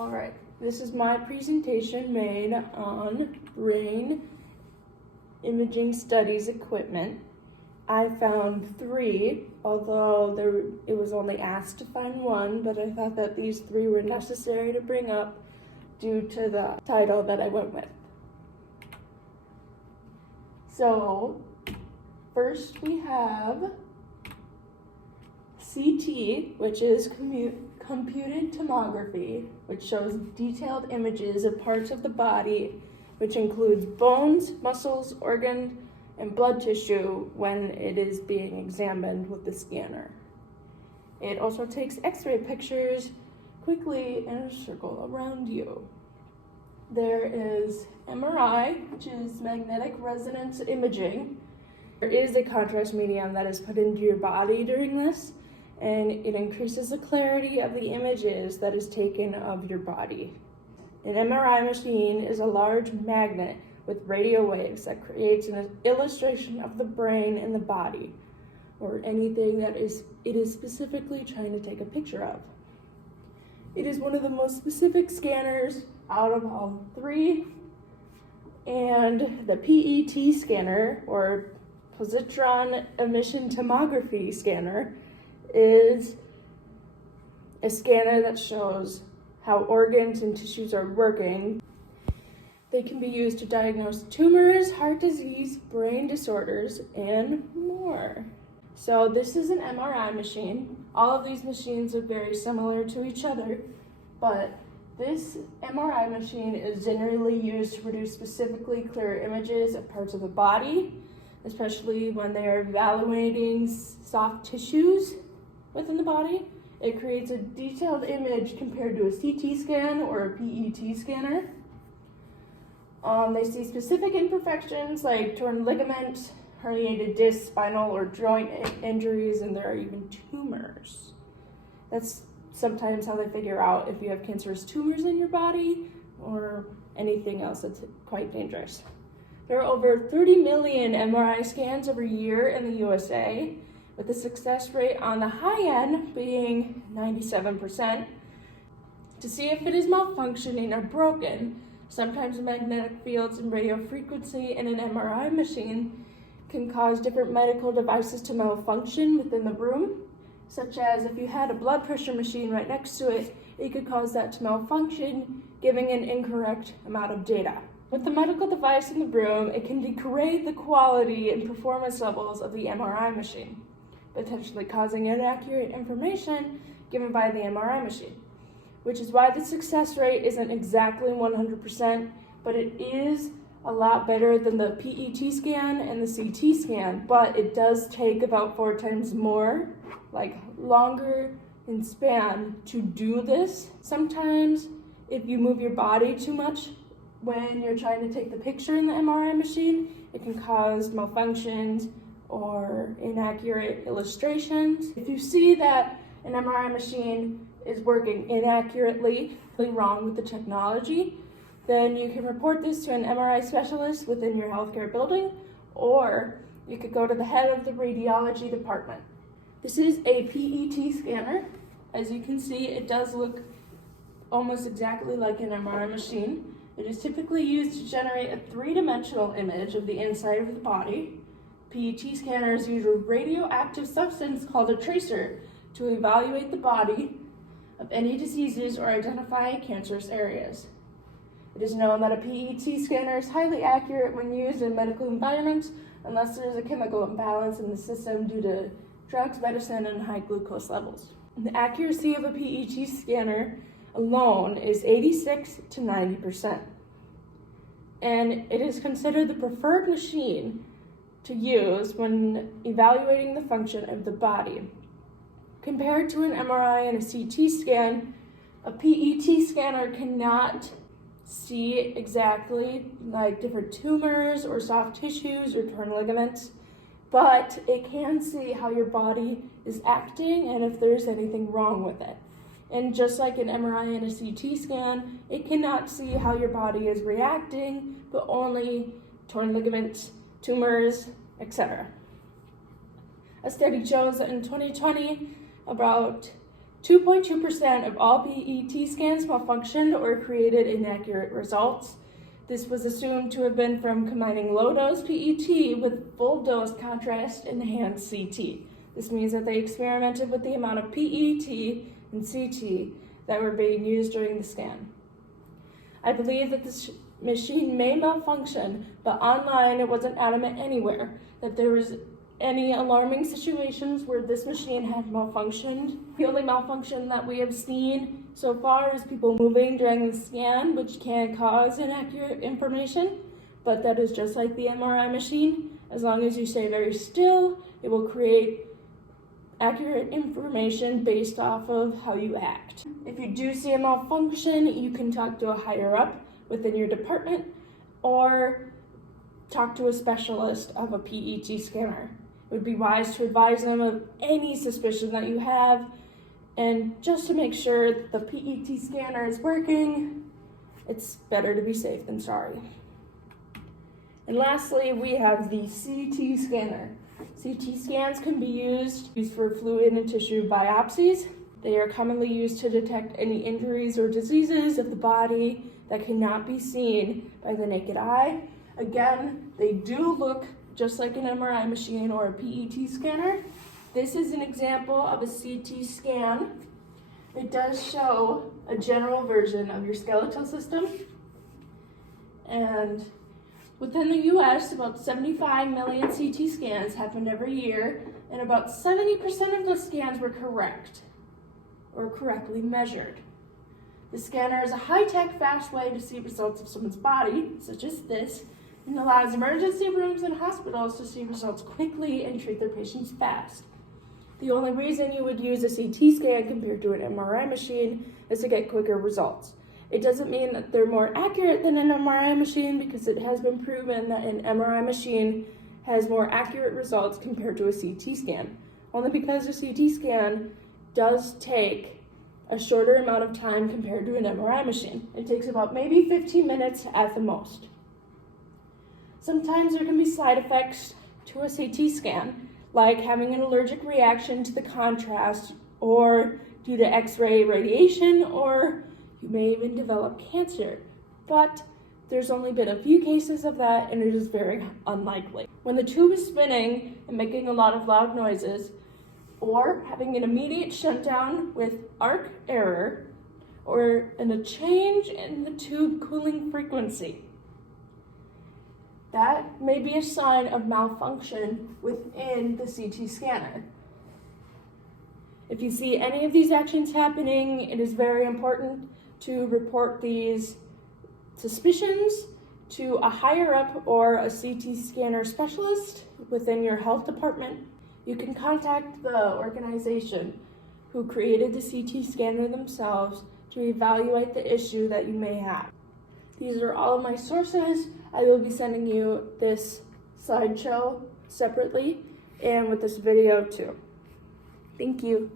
Alright, this is my presentation made on brain imaging studies equipment. I found 3, although it was only asked to find 1, but I thought that these 3 were necessary to bring up due to the title that I went with. So, first we have CT, which is computed tomography, which shows detailed images of parts of the body, which includes bones, muscles, organs, and blood tissue when it is being examined with the scanner. It also takes X-ray pictures quickly in a circle around you. There is MRI, which is magnetic resonance imaging. There is a contrast medium that is put into your body during this, and it increases the clarity of the images that is taken of your body. An MRI machine is a large magnet with radio waves that creates an illustration of the brain and the body, or anything that it is specifically trying to take a picture of. It is one of the most specific scanners out of all 3, and the PET scanner, or positron emission tomography scanner, is a scanner that shows how organs and tissues are working. They can be used to diagnose tumors, heart disease, brain disorders, and more. So this is an MRI machine. All of these machines are very similar to each other, but this MRI machine is generally used to produce specifically clear images of parts of the body, especially when they are evaluating soft tissues within the body. It creates a detailed image compared to a CT scan or a PET scanner. They see specific imperfections like torn ligaments, herniated discs, spinal or joint injuries, and there are even tumors. That's sometimes how they figure out if you have cancerous tumors in your body or anything else that's quite dangerous. There are over 30 million MRI scans every year in the USA, with the success rate on the high end being 97%. To see if it is malfunctioning or broken, sometimes magnetic fields and radio frequency in an MRI machine can cause different medical devices to malfunction within the room, such as if you had a blood pressure machine right next to it, it could cause that to malfunction, giving an incorrect amount of data. With the medical device in the room, it can degrade the quality and performance levels of the MRI machine, potentially causing inaccurate information given by the MRI machine, which is why the success rate isn't exactly 100%, but it is a lot better than the PET scan and the CT scan, but it does take about 4 times more, longer in span to do this. Sometimes if you move your body too much when you're trying to take the picture in the MRI machine, it can cause malfunctions or inaccurate illustrations. If you see that an MRI machine is working inaccurately, wrong with the technology, then you can report this to an MRI specialist within your healthcare building, or you could go to the head of the radiology department. This is a PET scanner. As you can see, it does look almost exactly like an MRI machine. It is typically used to generate a 3-dimensional image of the inside of the body. PET scanners use a radioactive substance called a tracer to evaluate the body of any diseases or identify cancerous areas. It is known that a PET scanner is highly accurate when used in medical environments unless there is a chemical imbalance in the system due to drugs, medicine, and high glucose levels. The accuracy of a PET scanner alone is 86 to 90%. And it is considered the preferred machine to use when evaluating the function of the body. Compared to an MRI and a CT scan, a PET scanner cannot see exactly different tumors or soft tissues or torn ligaments, but it can see how your body is acting and if there's anything wrong with it. And just like an MRI and a CT scan, it cannot see how your body is reacting, but only torn ligaments, tumors, etc. A study shows that in 2020, about 2.2% of all PET scans malfunctioned or created inaccurate results. This was assumed to have been from combining low-dose PET with full-dose contrast enhanced CT. This means that they experimented with the amount of PET and CT that were being used during the scan. I believe that this machine may malfunction, but online it wasn't adamant anywhere that there was any alarming situations where this machine had malfunctioned. The only malfunction that we have seen so far is people moving during the scan, which can cause inaccurate information, but that is just like the MRI machine. As long as you stay very still, it will create accurate information based off of how you act. If you do see a malfunction, you can talk to a higher up within your department or talk to a specialist of a PET scanner. It would be wise to advise them of any suspicion that you have, and just to make sure that the PET scanner is working, it's better to be safe than sorry. And lastly, we have the CT scanner. CT scans can be used for fluid and tissue biopsies. They are commonly used to detect any injuries or diseases of the body that cannot be seen by the naked eye. Again, they do look just like an MRI machine or a PET scanner. This is an example of a CT scan. It does show a general version of your skeletal system. And within the US, about 75 million CT scans happened every year, and about 70% of those scans were correct or correctly measured. The scanner is a high-tech, fast way to see results of someone's body, such as this, and allows emergency rooms and hospitals to see results quickly and treat their patients fast. The only reason you would use a CT scan compared to an MRI machine is to get quicker results. It doesn't mean that they're more accurate than an MRI machine, because it has been proven that an MRI machine has more accurate results compared to a CT scan. Only because a CT scan does take a shorter amount of time compared to an MRI machine. It takes about maybe 15 minutes at the most. Sometimes there can be side effects to a CT scan, like having an allergic reaction to the contrast, or due to X-ray radiation, or you may even develop cancer. But there's only been a few cases of that, and it is very unlikely. When the tube is spinning and making a lot of loud noises, or having an immediate shutdown with arc error, or a change in the tube cooling frequency, that may be a sign of malfunction within the CT scanner. If you see any of these actions happening, it is very important to report these suspicions to a higher up or a CT scanner specialist within your health department. You can contact the organization who created the CT scanner themselves to evaluate the issue that you may have. These are all of my sources. I will be sending you this slideshow separately and with this video too. Thank you.